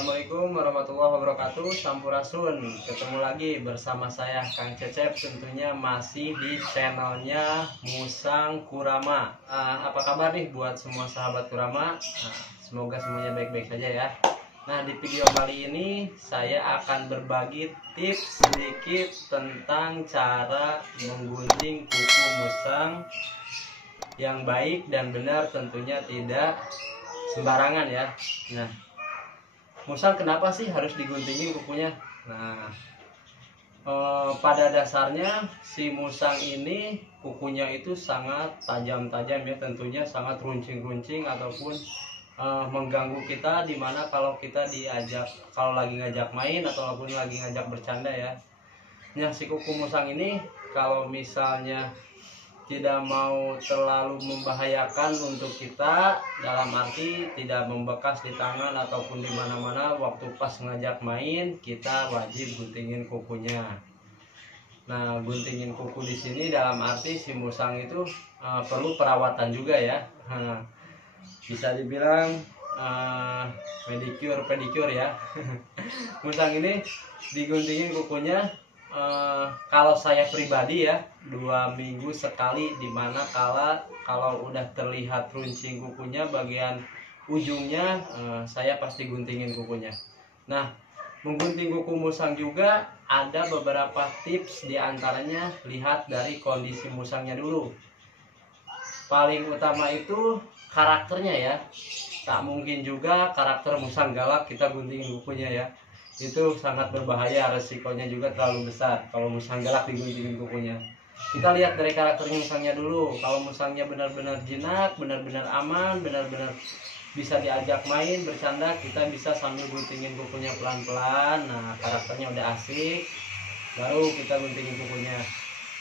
Assalamualaikum warahmatullahi wabarakatuh. Sampurasun. Ketemu lagi bersama saya Kang Cecep, tentunya masih di channelnya Musang Kurama. Apa kabar nih buat semua sahabat Kurama? Semoga semuanya baik-baik saja ya. Nah, di video kali ini saya akan berbagi tips sedikit tentang cara menggunting kuku musang yang baik dan benar, tentunya tidak sembarangan ya. Nah, musang kenapa sih harus diguntingin kukunya? Nah, pada dasarnya si musang ini kukunya itu sangat tajam-tajam ya, tentunya sangat runcing-runcing ataupun mengganggu kita, dimana kalau kita diajak, kalau lagi ngajak main ataupun lagi ngajak bercanda ya. Nah, si kuku musang ini kalau misalnya tidak mau terlalu membahayakan untuk kita, dalam arti tidak membekas di tangan ataupun di mana-mana waktu pas ngajak main, kita wajib guntingin kukunya. Nah, guntingin kuku di sini dalam arti si musang itu perlu perawatan juga ya. Bisa dibilang pedicure ya. Musang ini diguntingin kukunya. Kalau saya pribadi ya 2 minggu sekali, dimana kalau udah terlihat runcing kukunya bagian ujungnya, saya pasti guntingin kukunya. Nah, menggunting kuku musang juga ada beberapa tips, diantaranya lihat dari kondisi musangnya dulu. Paling utama itu karakternya ya. Tak mungkin juga karakter musang galak kita guntingin kukunya ya, itu sangat berbahaya, resikonya juga terlalu besar kalau musang galak diguntingin kukunya. Kita lihat dari karakternya musangnya dulu. Kalau musangnya benar-benar jinak, benar-benar aman, benar-benar bisa diajak main bercanda, kita bisa sambil guntingin kukunya pelan-pelan. Nah, karakternya udah asik, baru kita guntingin kukunya.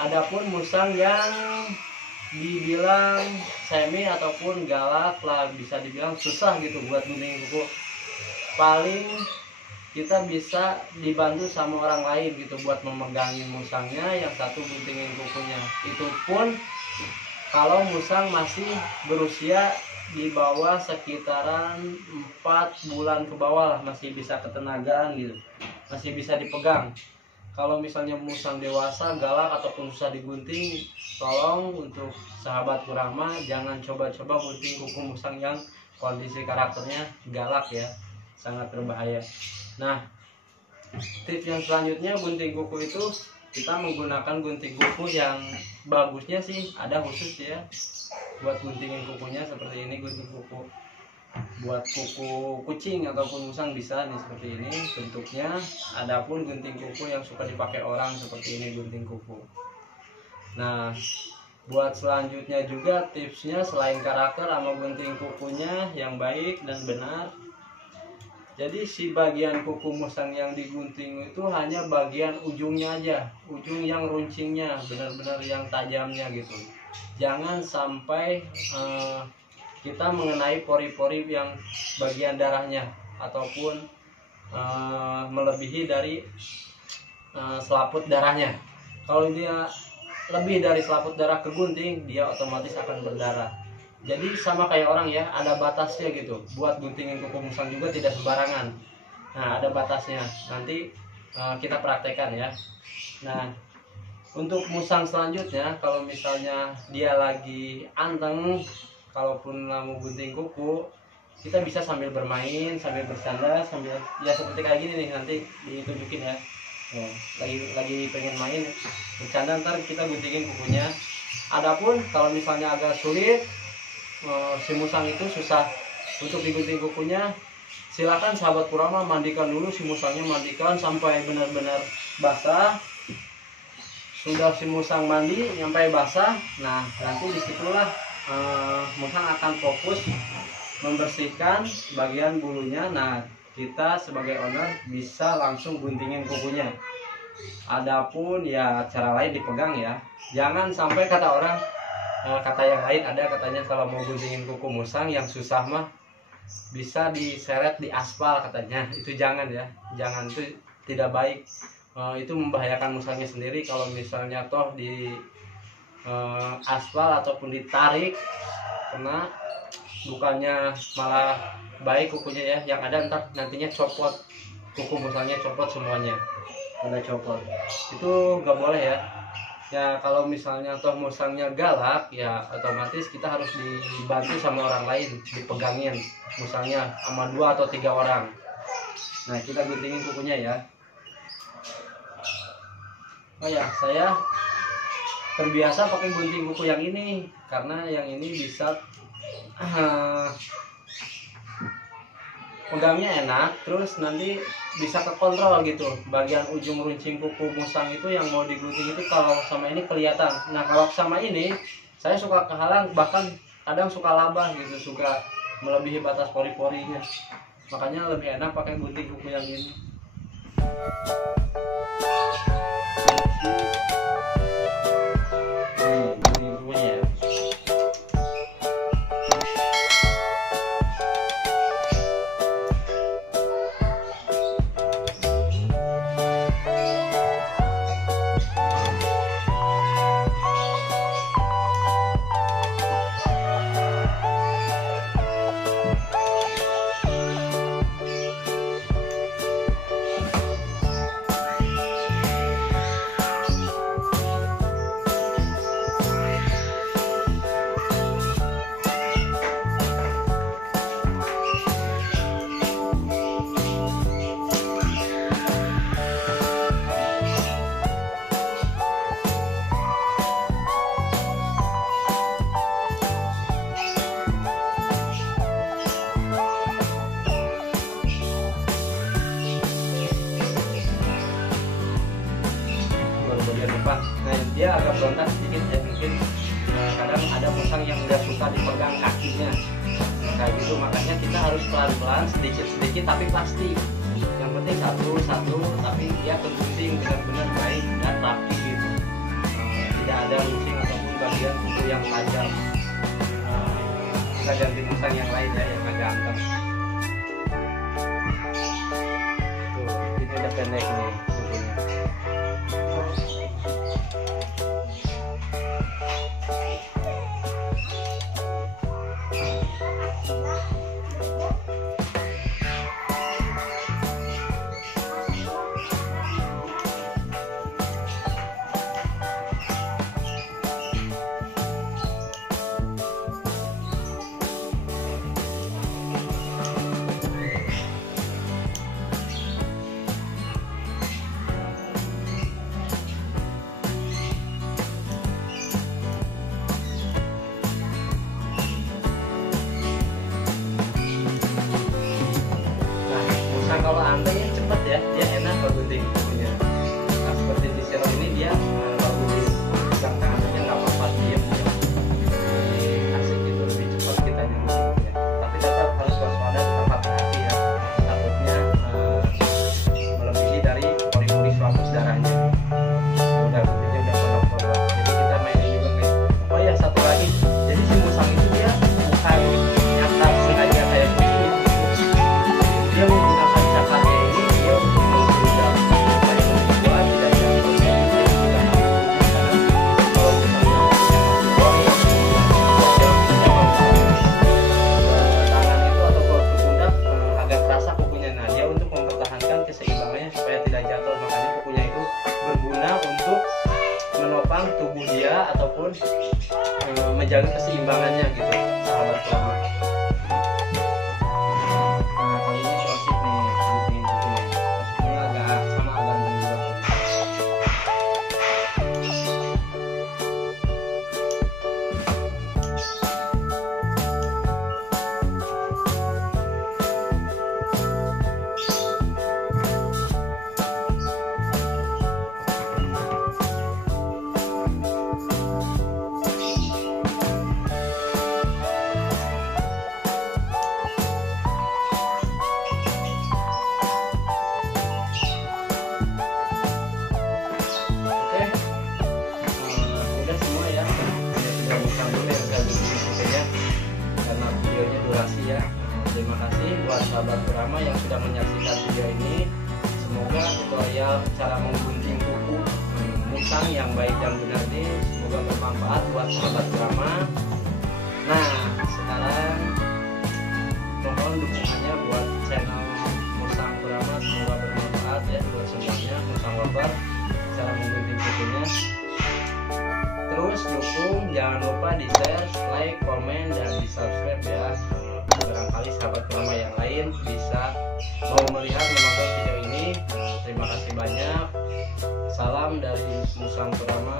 Adapun musang yang dibilang semi ataupun galak lah, bisa dibilang susah gitu buat guntingin kuku, paling kita bisa dibantu sama orang lain gitu buat memegangin musangnya, yang satu guntingin kukunya. Itu pun kalau musang masih berusia di bawah sekitaran 4 bulan ke bawah lah, masih bisa ketenagaan gitu, masih bisa dipegang. Kalau misalnya musang dewasa galak ataupun susah digunting, tolong untuk sahabat Kurama jangan coba-coba gunting kuku musang yang kondisi karakternya galak ya, sangat berbahaya. Nah, tips yang selanjutnya gunting kuku itu kita menggunakan gunting kuku yang bagusnya sih ada khusus ya buat guntingin kukunya, seperti ini gunting kuku buat kuku kucing ataupun musang bisa nih seperti ini bentuknya. Adapun gunting kuku yang suka dipakai orang seperti ini gunting kuku. Nah, buat selanjutnya juga tipsnya selain karakter sama gunting kukunya yang baik dan benar, jadi si bagian kuku musang yang digunting itu hanya bagian ujungnya aja, ujung yang runcingnya, benar-benar yang tajamnya gitu. Jangan sampai kita mengenai pori-pori yang bagian darahnya ataupun melebihi dari selaput darahnya. Kalau dia lebih dari selaput darah kegunting, dia otomatis akan berdarah. Jadi sama kayak orang ya, ada batasnya gitu. Buat guntingin kuku musang juga tidak sembarangan. Nah, ada batasnya. Nanti kita praktekkan ya. Nah, untuk musang selanjutnya, kalau misalnya dia lagi anteng, kalaupun mau gunting kuku, kita bisa sambil bermain, sambil bercanda, sambil ya seperti kayak gini nih, nanti ditunjukin ya. Lagi pengen main bercanda, ntar kita guntingin kukunya. Adapun kalau misalnya agak sulit, si musang itu susah untuk digunting kukunya, silakan sahabat Kurama mandikan dulu si musangnya, mandikan sampai benar-benar basah. Sudah si musang mandi sampai basah, nah nanti disitulah musang akan fokus membersihkan bagian bulunya. Nah, kita sebagai owner bisa langsung guntingin kukunya. Adapun ya cara lain dipegang ya, jangan sampai kata orang, kata yang lain ada katanya kalau mau guntingin kuku musang yang susah mah bisa diseret di aspal katanya. Itu jangan ya, jangan, itu tidak baik. Itu membahayakan musangnya sendiri. Kalau misalnya toh di aspal ataupun ditarik kena, bukannya malah baik kukunya ya, yang ada ntar nantinya copot, kuku musangnya copot semuanya, udah copot itu nggak boleh ya. Ya kalau misalnya toh musangnya galak ya otomatis kita harus dibantu sama orang lain, dipegangin musangnya sama 2 atau 3 orang. Nah kita guntingin kukunya ya. Oh ya, saya terbiasa pakai gunting kuku yang ini karena yang ini bisa pegangnya enak, terus nanti bisa kekontrol gitu. Bagian ujung runcing kuku musang itu yang mau digunting itu kalau sama ini kelihatan. Nah kalau sama ini saya suka kehalang, bahkan kadang suka labah gitu, suka melebihi batas pori-porinya. Makanya lebih enak pakai gunting kuku yang ini. Nah dia agak berontak sedikit ya, mungkin kadang ada musang yang nggak suka dipegang kakinya kayak gitu, makanya kita harus pelan-pelan sedikit-sedikit tapi pasti. Yang penting satu-satu tapi dia tergunting benar-benar baik dan rapi gitu, tidak ada runcing ataupun bagian kuku yang tajam. Kita ganti musang yang lain ya yang agak anteng. Tuh ini udah pendek nih kukunya. Kalau anteng cepet ya, dia enak kalau gunting kukunya. Nah seperti di Sero ini dia kalau gunting pegang tangannya nggak apa-apa, diem ya. Asik gitu, lebih cepat kita guntingnya. Tapi tetap harus waspada, tetap hati-hati ya. Takutnya melebihi dari pori-pori suatu darahnya. Udah guntingnya udah pondok-pondok. Jadi kita mainin juga nih. Oh ya satu lagi, jadi si musang itu dia bukan nyakar sengaja kayak begini. Dia menggunakan tubuh dia ataupun menjaga keseimbangannya gitu, sahabat kurama. Nah kalau ini prosip nih, guntingin kukunya. Prosipnya agak sama agak juga. Terima kasih buat sahabat kurama yang sudah menyaksikan video ini. Semoga tutorial cara menggunting kuku musang yang baik dan benar ini semoga bermanfaat buat sahabat kurama. Nah sekarang mohon mohon dukungannya buat channel Musang Kurama, semoga bermanfaat ya buat semuanya. Musang Lover cara menggunting kukunya. Terus dukung, jangan lupa di share, like, komen, dan di subscribe ya. Barangkali sahabat Kurama yang lain bisa mau melihat menonton video ini. Terima kasih banyak. Salam dari Musang Kurama.